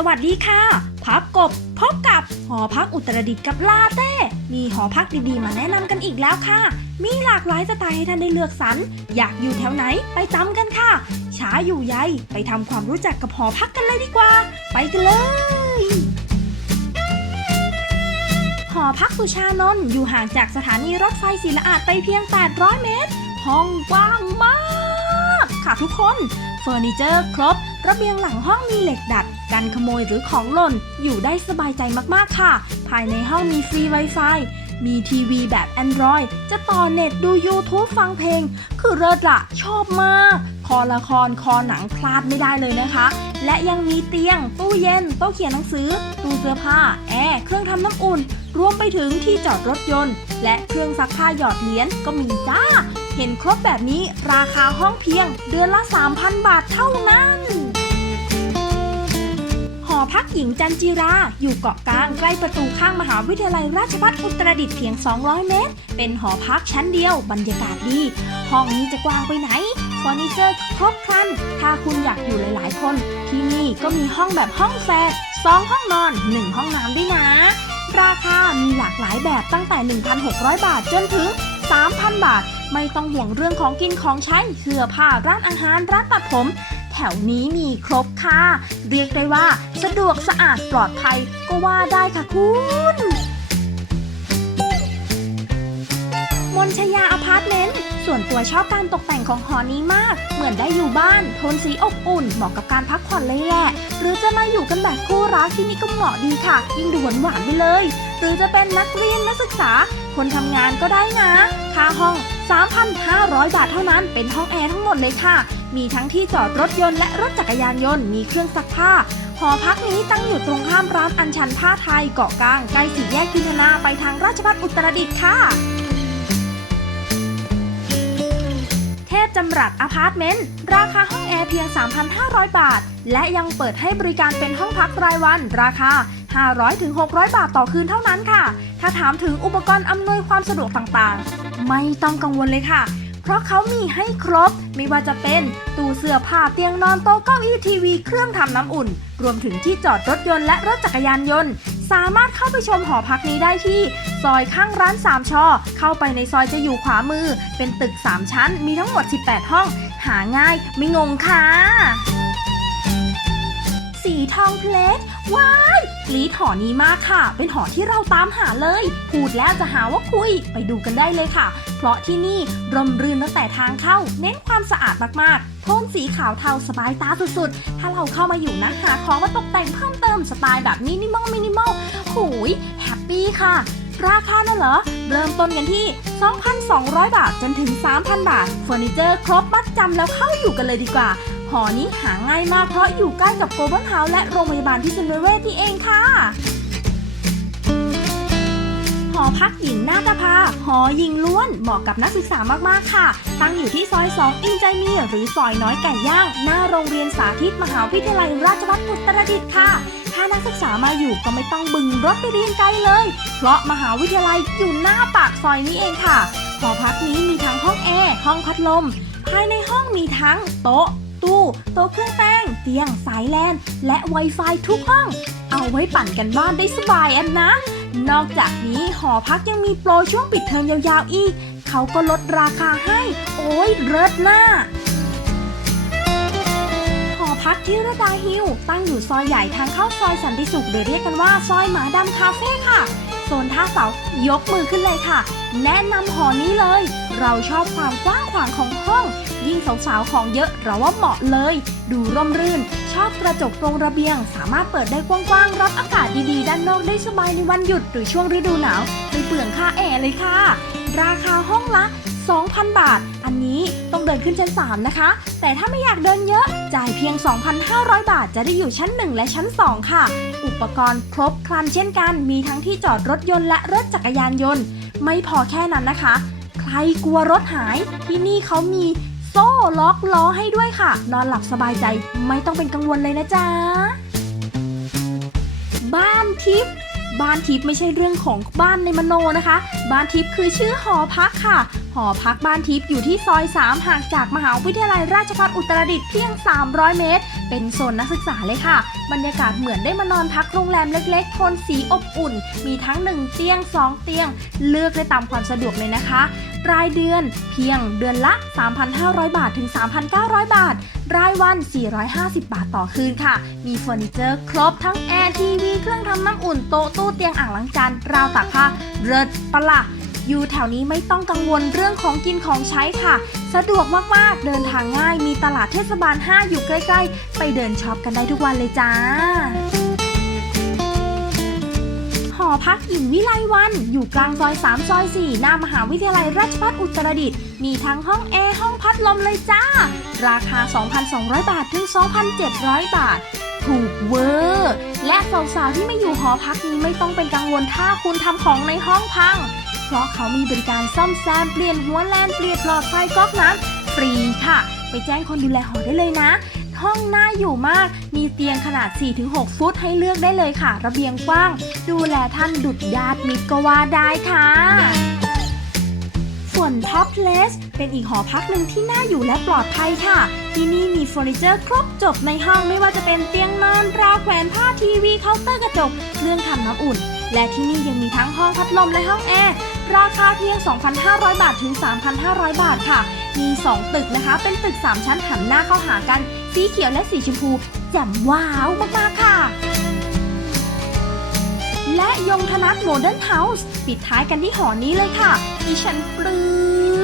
สวัสดีค่ะ พับกบพบกับหอพักอุตรดิตถ์กับลาเต้ มีหอพักดีๆ มาแนะนำกันอีกแล้วค่ะ มีหลากหลายสไตล์ให้ท่านได้เลือกสรร อยากอยู่แถวไหนไปจำกันค่ะ ช้าอยู่ใยไปทำความรู้จักกับหอพักกันเลยดีกว่า ไปกันเลยหอพักสุชานนท์อยู่ห่างจากสถานีรถไฟศิลาอาดไปเพียง 800 เมตร ห้องกว้างมาก ค่ะทุกคน อร์นิเจอร์ครบ ระเบียงหลังห้องมีเหล็กดัด กันขโมยหรือของหล่น อยู่ได้สบายใจมากๆค่ะ ภายในห้องมีฟรี Wi-Fi มีทีวีแบบ Android จะต่อเน็ตดู YouTube ฟังเพลง คือเลิศละชอบมาก คอละครคอหนังพลาดไม่ได้เลยนะคะ และยังมีเตียง ตู้เย็น โต๊ะเขียนหนังสือ ตู้เสื้อผ้า แอร์ เครื่องทำน้ำอุ่น รวมไปถึงที่จอดรถยนต์ และเครื่องซักผ้าหยอดเหรียญก็มีจ้า เห็นครบแบบนี้ราคาห้องเพียงเดือนละ 3,000 บาทเท่านั้น หอพักหญิงจันจิรา อยู่เกาะกลางใกล้ประตูข้างมหาวิทยาลัยราชภัฏอุตรดิตถ์เพียง 200 เมตร เป็นหอพักชั้นเดียวบรรยากาศดี ห้องนี้จะกว้างไปไหนเฟอร์นิเจอร์ครบครัน ถ้าคุณอยากอยู่หลายๆ คน ที่นี่ก็มีห้องแบบห้องแฝด2ห้องนอน 1 ห้องน้ำด้วยนะ ราคามีหลากหลายแบบตั้งแต่ 1,600 บาทจนถึง 3,000 บาท ไม่ต้องห่วงเรื่องของกินของใช้เสื้อผ้าร้านอาหารร้านตัดผม แถวนี้มีครบค่ะ เรียกได้ว่า สะดวกสะอาดปลอดภัยก็ว่าได้ค่ะคุณมนชยาอพาร์ตเมนต์ส่วนตัวชอบการตกแต่งของหอนี้มาก เหมือนได้อยู่บ้าน โทนสีอบอุ่น เหมาะกับการพักผ่อนเลยแหละ หรือจะมาอยู่กันแบบคู่รักที่นี่ก็เหมาะดีค่ะ ยิ่งดูหวานๆไปเลย หรือจะเป็นนักเรียนนักศึกษา คนทำงานก็ได้นะ ค่าห้อง 3,500 บาทเท่านั้น เป็นห้องแอร์ทั้งหมดเลยค่ะ มีทั้งที่จอดรถยนต์และรถจักรยานยนต์ มีเครื่องซักผ้า หอพักนี้ตั้งอยู่ตรงข้ามร้านอัญชันผ้าไทยเกาะกลาง ใกล้สี่แยกพินนาไปทางราชพัฒอุตรดิตถ์ค่ะ เทพจำรัดอพาร์ตเมนต์ ราคาห้องแอร์เพียง 3,500 บาท และยังเปิดให้บริการเป็นห้องพักรายวัน ราคา500-600 บาทต่อคืนเท่านั้นค่ะ ถ้าถามถึงอุปกรณ์อำนวยความสะดวกต่างๆ ไม่ต้องกังวลเลยค่ะ เพราะเขามีให้ครบ ไม่ว่าจะเป็นตู้เสื้อผ้าเตียงนอนโต๊ะเก้าอี้ทีวีเครื่องทำน้ำอุ่น รวมถึงที่จอดรถยนต์และรถจักรยานยนต์ สามารถเข้าไปชมหอพักนี้ได้ที่ ซอยข้างร้านสามชอเข้าไปในซอยจะอยู่ขวามือ เป็นตึก 3 ชั้น มีทั้งหมด 18 ห้อง หาง่าย ไม่งงค่ะ สีทองเพลสว้ายกรีดหอนี้มากค่ะ เป็นหอที่เราตามหาเลย พูดแล้วจะหาว่าคุย ไปดูกันได้เลยค่ะ เพราะที่นี่ร่มรื่นตั้งแต่ทางเข้า เน้นความสะอาดมากๆ โทนสีขาวเทาสบายตาสุดๆ ถ้าเราเข้ามาอยู่นะหาของมาตกแต่งเพิ่มเติมสไตล์แบบมินิมอลมินิมอลหูยแฮปปี้ค่ะราคาน่ะเหรอ เริ่มต้นกันที่ 2,200 บาทจนถึง 3,000 บาท เฟอร์นิเจอร์ครบมัดจำแล้วเข้าอยู่กันเลยดีกว่า หอนี้หาง่ายมากเพราะอยู่ใกล้กับโกลบอลเฮาส์และโรงพยาบาลที่ซุนเวชนี่เองค่ะ หอพักหญิงนาตาภาหอยิงล้วนเหมาะกับนักศึกษามากๆค่ะ ตั้งอยู่ที่ซอย 2 อินใจมีหรือซอยน้อยไก่ย่าง หน้าโรงเรียนสาธิตมหาวิทยาลัยราชภัฏอุตรดิตถ์ค่ะถ้านักศึกษามาอยู่ก็ไม่ต้องบึงรถไปเรียนไกลเลย เพราะมหาวิทยาลัยอยู่หน้าปากซอยนี้เองค่ะหอพักนี้มีทั้งห้องแอร์ห้องพัดลม ภายในห้องมีทั้งโต๊ะ ตู้ โต๊ะเครื่องแป้ง เตียง สายแลน และ Wi-Fi ทุกห้อง เอาไว้ปั่นกันบ้านได้สบายอันนะ นอกจากนี้หอพักยังมีโปรช่วงปิดเทอมยาวๆอีก เขาก็ลดราคาให้ โอ้ยเลิศหน้าหอพักที่ระดาฮิลตั้งอยู่ซอยใหญ่ทางเข้าซอยสันติสุขหรือเรียกกันว่าซอยหมาดำคาเฟ่ค่ะ โซนท่าเสายกมือขึ้นเลยค่ะ แนะนำหอนี้เลย เราชอบความกว้างขวางของห้อง ยิ่งสาวๆของเยอะเราว่าเหมาะเลย ดูร่มรื่น ชอบกระจกตรงระเบียง สามารถเปิดได้กว้างๆ รับอากาศดีๆ ด้านนอกได้สบายในวันหยุดหรือช่วงฤดูหนาวไม่เปลืองค่าแอร์เลยค่ะ ราคาห้องละ 2,000 บาท อันนี้ต้องเดินขึ้นชั้น 3 นะคะ แต่ถ้าไม่อยากเดินเยอะ จ่ายเพียง 2,500 บาทจะได้อยู่ชั้น 1 และชั้น 2 ค่ะ อุปกรณ์ครบครันเช่นกัน มีทั้งที่จอดรถยนต์และรถจักรยานยนต์ ไม่พอแค่นั้นนะคะ ใครกลัวรถหายที่นี่เขามี โซ่ล็อกล้อให้ด้วยค่ะ นอนหลับสบายใจไม่ต้องเป็นกังวลเลยนะจ๊ะ บ้านทิพย์บ้านทิพย์ไม่ใช่เรื่องของบ้านในมโนนะคะ บ้านทิพย์คือชื่อหอพักค่ะหอพักบ้านทิพย์อยู่ที่ซอย 3 ห่างจากมหาวิทยาลัยราชภัฏอุตรดิตถ์เพียง 300 เมตร เป็นโซนนักศึกษาเลยค่ะ บรรยากาศเหมือนได้มานอนพักโรงแรมเล็กๆ โทนสีอบอุ่น มีทั้ง 1 เตียง 2 เตียง เลือกได้ตามความสะดวกเลยนะคะ รายเดือนเพียงเดือนละ 3,500 บาทถึง 3,900 บาท รายวัน 450 บาทต่อคืนค่ะ มีเฟอร์นิเจอร์ครบทั้งแอร์ทีวีเครื่องทำน้ำอุ่นโต๊ะตู้เตียงอ่างล้างจานราวตากผ้าเริศปะละ อยู่แถวนี้ไม่ต้องกังวลเรื่องของกินของใช้ค่ะ สะดวกมากๆ เดินทางง่าย มีตลาดเทศบาล 5 อยู่ใกล้ๆ ไปเดินช็อปกันได้ทุกวันเลยจ้าหอพักหญิงวิไลวัน อยู่กลางซอย 3 ซอย 4 หน้ามหาวิทยาลัยราชภัฏอุตรดิตถ์มีทั้งห้องแอร์ห้องพัดลมเลยจ้า ราคา 2,200 บาทถึง 2,700 บาท ถูกเวอร์ และสาวๆที่ไม่อยู่หอพักนี้ไม่ต้องเป็นกังวลถ้าคุณทำของในห้องพัง เพราะเขามีบริการซ่อมแซมเปลี่ยนหัวแลนเปลี่ยนหลอดไฟก๊อกน้ำฟรีค่ะ ไปแจ้งคนดูแลหอได้เลยนะ ห้องน่าอยู่มาก มีเตียงขนาด 4-6 ฟุตให้เลือกได้เลยค่ะ ระเบียงกว้าง ดูแลท่านดุดญาติมิตรก็ว่าได้ค่ะส่วนท็อปเพลสเป็นอีกหอพักหนึ่งที่น่าอยู่และปลอดภัยค่ะ ที่นี่มีเฟอร์นิเจอร์ครบจบในห้องไม่ว่าจะเป็นเตียงนอน ราวแขวนผ้าทีวีเคาน์เตอร์กระจกเครื่องทำน้ำอุ่น และที่นี่ยังมีทั้งห้องพัดลมและห้องแอร์ ราคาเพียง 2,500 บาทถึง 3,500 บาทค่ะ มี 2 ตึกนะคะ เป็นตึก 3 ชั้นหันหน้าเข้าหากัน สีเขียวและสีชมพูแจ่มว้าวมากๆค่ะ และยงธนัทโมเดิร์นเฮาส์ปิดท้ายกันที่หอนี้เลยค่ะดิฉันปลื้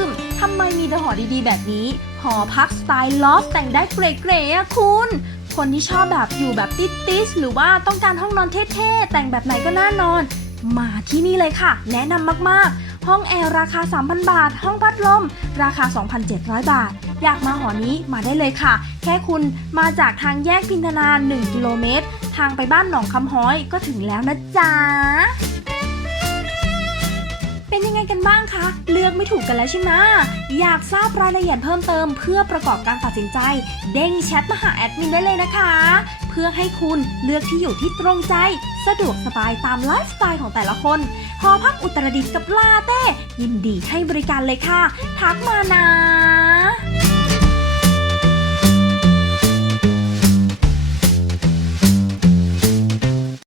มทำไมมีแต่หอดีๆ แบบนี้หอพักสไตล์ลอฟแต่งได้เก๋ๆอะคุณ คนที่ชอบแบบอยู่แบบติสๆหรือว่าต้องการห้องนอนเท่ๆ แต่งแบบไหนก็น่านอน มาที่นี่เลยค่ะ แนะนำมากๆ ห้องแอร์ราคา 3,000 บาท ห้องพัดลม ราคา 2,700 บาท อยากมาหอนี้มาได้เลยค่ะ แค่คุณมาจากทางแยกพินธนา 1 กิโลเมตร ทางไปบ้านหนองคำฮ้อยก็ถึงแล้วนะจ๊ะเป็นยังไงกันบ้างคะ เลือกไม่ถูกกันแล้วใช่ไหมอยากทราบรายละเอียดเพิ่มเติมเพื่อประกอบการตัดสินใจ เด้งแชทมาหาแอดมินได้เลยนะคะ พื่อให้คุณเลือกที่อยู่ที่ตรงใจ สะดวกสบายตามไลฟ์สไตล์ของแต่ละคนหอพักอุตรดิตถ์กับลาเต้ ยินดีให้บริการเลยค่ะ ทักมานะ